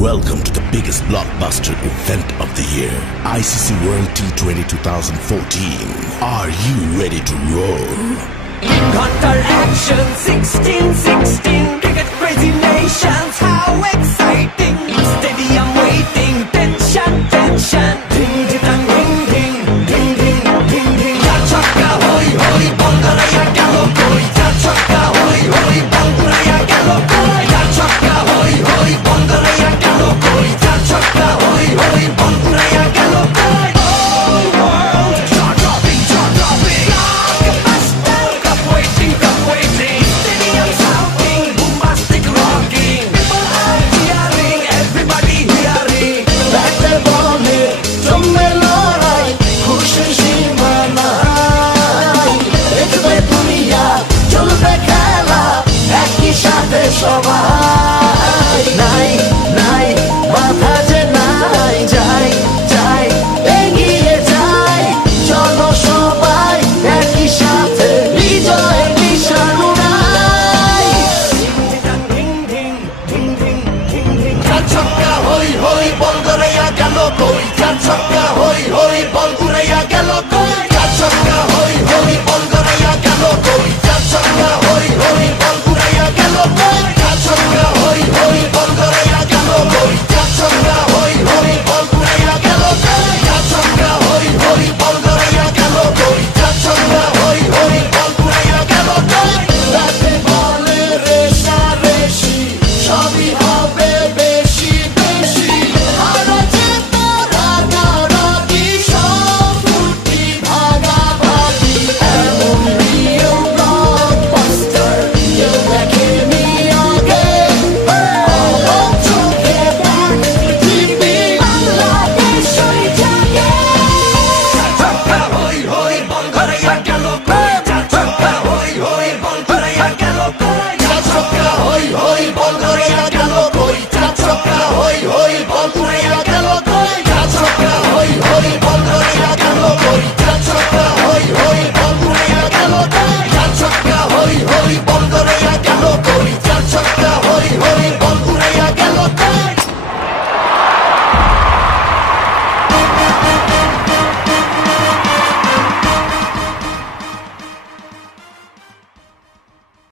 Welcome to the biggest blockbuster event of the year, ICC World T20 2014. Are you ready to roll? Qatar action 16-16, cricket crazy nations, how exciting! Stadium waiting, tension, tension. Ding ding dang, ding ding, ding ding, ding ding. Ja chhakka hoi hoi, Bangaraya gelo koi. Ja chhakka hoi hoi, Bangaraya gelo koi. Ja chhakka hoi hoi, Bangaraya gelo koi. Ja chhakka hoi hoi, Bangaraya gelo koi. Whole world jaw-dropping, jaw-dropping. Blockbuster, cup waiting, cup waiting. Stadium shouting, bombastic rocking. People are cheering, everybody hearing. ব্যাটে বলে জমবে লড়াই, খুশির সীমা নাই। দেখবে দুনিয়া, চলবে খেলা, একই সাথে সবাই। নাই নাই মাথা যে নাই, যাই যাই এগিয়ে যাই। চলো সবাই একই সাথে, বিজয় নিশান উড়াই। Ding ding ding ding ding ding. Ja chhakka hoi hoi, Bangaraya gelo koi.